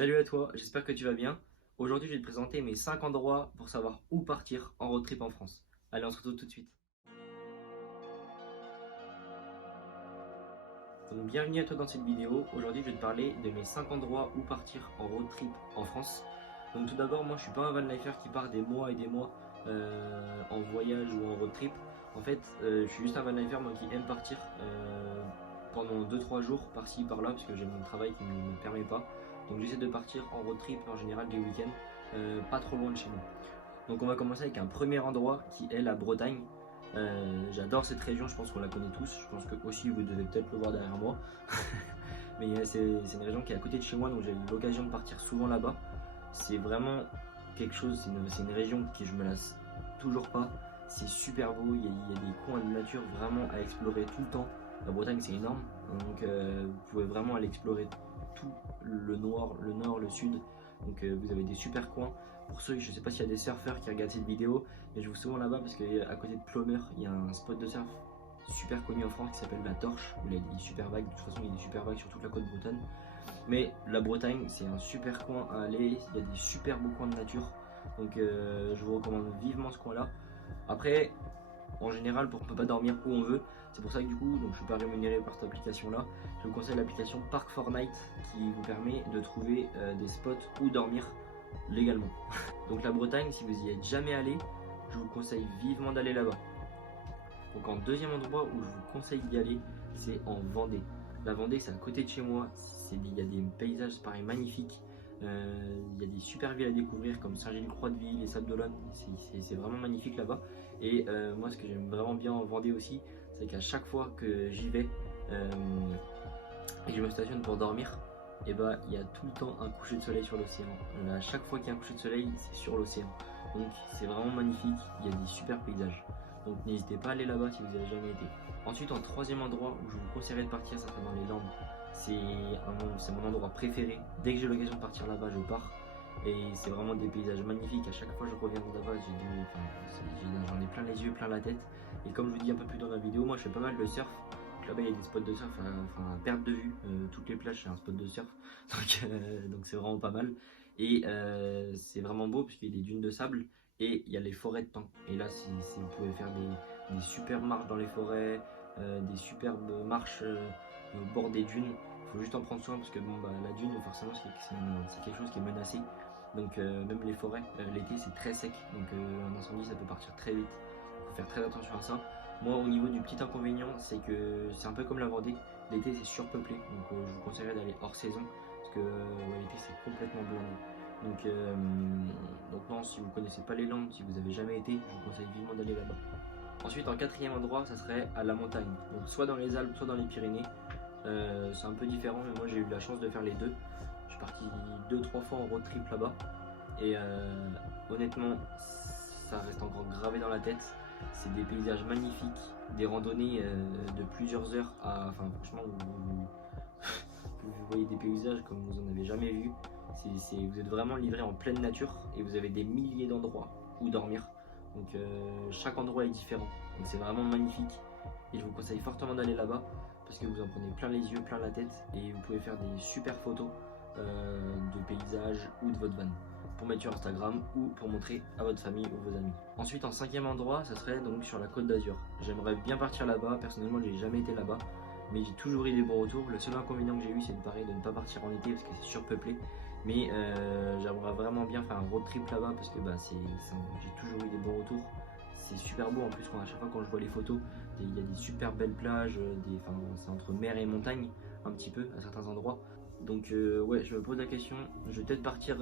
Salut à toi, j'espère que tu vas bien. Aujourd'hui, je vais te présenter mes 5 endroits pour savoir où partir en road trip en France. Allez, on se retrouve tout de suite. Donc, bienvenue à toi dans cette vidéo. Aujourd'hui, je vais te parler de mes 5 endroits où partir en road trip en France. Donc, tout d'abord, moi, je suis pas un van lifer qui part des mois et des mois en voyage ou en road trip. En fait, je suis juste un van lifer moi, qui aime partir pendant 2-3 jours par-ci par-là parce que j'ai mon travail qui ne me permet pas. Donc j'essaie de partir en road trip en général des week-ends, pas trop loin de chez nous. Donc on va commencer avec un premier endroit qui est la Bretagne. J'adore cette région, je pense qu'on la connaît tous. Je pense que aussi vous devez peut-être le voir derrière moi. Mais c'est une région qui est à côté de chez moi, donc j'ai eu l'occasion de partir souvent là-bas. C'est vraiment quelque chose, c'est une région que je me lasse toujours pas. C'est super beau, il y a des coins de nature vraiment à explorer tout le temps. La Bretagne c'est énorme, donc vous pouvez vraiment aller explorer tout le nord, le sud. Donc vous avez des super coins. Pour ceux, je ne sais pas s'il y a des surfeurs qui regardent cette vidéo, mais je vous souvent là-bas parce qu'à côté de Plomer, il y a un spot de surf super connu en France qui s'appelle la Torche, où il y a des super vagues. De toute façon, il y a des super vagues sur toute la côte bretonne. Mais la Bretagne, c'est un super coin à aller. Il y a des super beaux coins de nature. Donc je vous recommande vivement ce coin-là. Après, en général, on ne peut pas dormir où on veut. C'est pour ça que du coup, donc, je ne suis pas rémunéré par cette application-là. Je vous conseille l'application Park4Night qui vous permet de trouver des spots où dormir légalement. Donc la Bretagne, si vous y êtes jamais allé, je vous conseille vivement d'aller là-bas. Donc en deuxième endroit où je vous conseille d'y aller, c'est en Vendée. La Vendée, c'est à côté de chez moi. Il y a des paysages pareil magnifiques. Il y a des super villes à découvrir comme Saint-Gilles-Croix-de-Vie, les Sables d'Olonne. C'est vraiment magnifique là-bas. Et moi, ce que j'aime vraiment bien en Vendée aussi, c'est qu'à chaque fois que j'y vais et que je me stationne pour dormir, et bah, il y a tout le temps un coucher de soleil sur l'océan. À chaque fois qu'il y a un coucher de soleil, c'est sur l'océan. Donc c'est vraiment magnifique, il y a des super paysages. Donc n'hésitez pas à aller là-bas si vous n'y avez jamais été. Ensuite, en troisième endroit où je vous conseillerais de partir, ça sera dans les Landes. C'est mon endroit préféré. Dès que j'ai l'occasion de partir là-bas, je pars. Et c'est vraiment des paysages magnifiques. À chaque fois que je reviens là-bas, j'en ai plein les yeux, plein la tête. Et comme je vous dis un peu plus dans la vidéo, moi je fais pas mal de surf. Donc là-bas, il y a des spots de surf à perte de vue. Toutes les plages, c'est un spot de surf. Donc c'est vraiment pas mal. Et c'est vraiment beau puisqu'il y a des dunes de sable et il y a les forêts de thym. Et là, si vous pouvez faire des super marches dans les forêts, des superbes marches au bord des dunes. Il faut juste en prendre soin parce que bon, bah, la dune, forcément, c'est quelque chose qui est menacé. Donc même les forêts, l'été c'est très sec, donc un incendie ça peut partir très vite. Il faut faire très attention à ça. Moi au niveau du petit inconvénient, c'est que c'est un peu comme la Vendée, l'été c'est surpeuplé, donc je vous conseillerais d'aller hors saison, parce que l'été c'est complètement blindé. Donc non, si vous ne connaissez pas les Landes, si vous n'avez jamais été, je vous conseille vivement d'aller là-bas. Ensuite en quatrième endroit, ça serait à la montagne, donc soit dans les Alpes, soit dans les Pyrénées. C'est un peu différent, mais moi j'ai eu la chance de faire les deux. Je suis parti 2-3 fois en road trip là-bas et honnêtement ça reste encore gravé dans la tête. C'est des paysages magnifiques, des randonnées de plusieurs heures enfin franchement vous voyez des paysages comme vous en avez jamais vu. Vous êtes vraiment livré en pleine nature et vous avez des milliers d'endroits où dormir. Donc chaque endroit est différent, donc c'est vraiment magnifique et je vous conseille fortement d'aller là-bas parce que vous en prenez plein les yeux, plein la tête et vous pouvez faire des super photos de paysages ou de votre van pour mettre sur Instagram ou pour montrer à votre famille ou vos amis. Ensuite en cinquième endroit, ça serait donc sur la Côte d'Azur. J'aimerais bien partir là-bas, personnellement j'ai jamais été là-bas, mais j'ai toujours eu des bons retours. Le seul inconvénient que j'ai eu c'est de ne pas partir en été parce que c'est surpeuplé, mais j'aimerais vraiment bien faire un road trip là-bas parce que j'ai toujours eu des bons retours. C'est super beau en plus à chaque fois quand je vois les photos, il y a des super belles plages, c'est entre mer et montagne un petit peu à certains endroits. Donc ouais, je me pose la question, je vais peut-être partir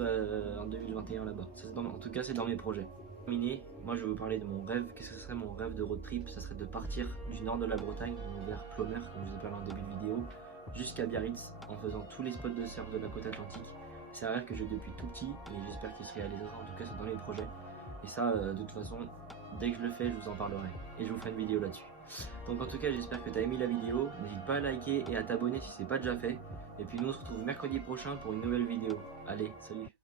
en 2021 là-bas. En tout cas, c'est dans mes projets. Terminé, moi je vais vous parler de mon rêve. Qu'est-ce que serait mon rêve de road trip? Ça serait de partir du nord de la Bretagne, vers Plomer, comme je vous ai parlé en début de vidéo, jusqu'à Biarritz, en faisant tous les spots de surf de la côte atlantique. C'est un rêve que j'ai depuis tout petit et j'espère qu'il se réalisera. En tout cas, c'est dans les projets. Et ça, de toute façon, dès que je le fais, je vous en parlerai et je vous ferai une vidéo là-dessus. Donc en tout cas, j'espère que tu as aimé la vidéo. N'hésite pas à liker et à t'abonner si ce n'est pas déjà fait. Et puis nous, on se retrouve mercredi prochain pour une nouvelle vidéo. Allez, salut!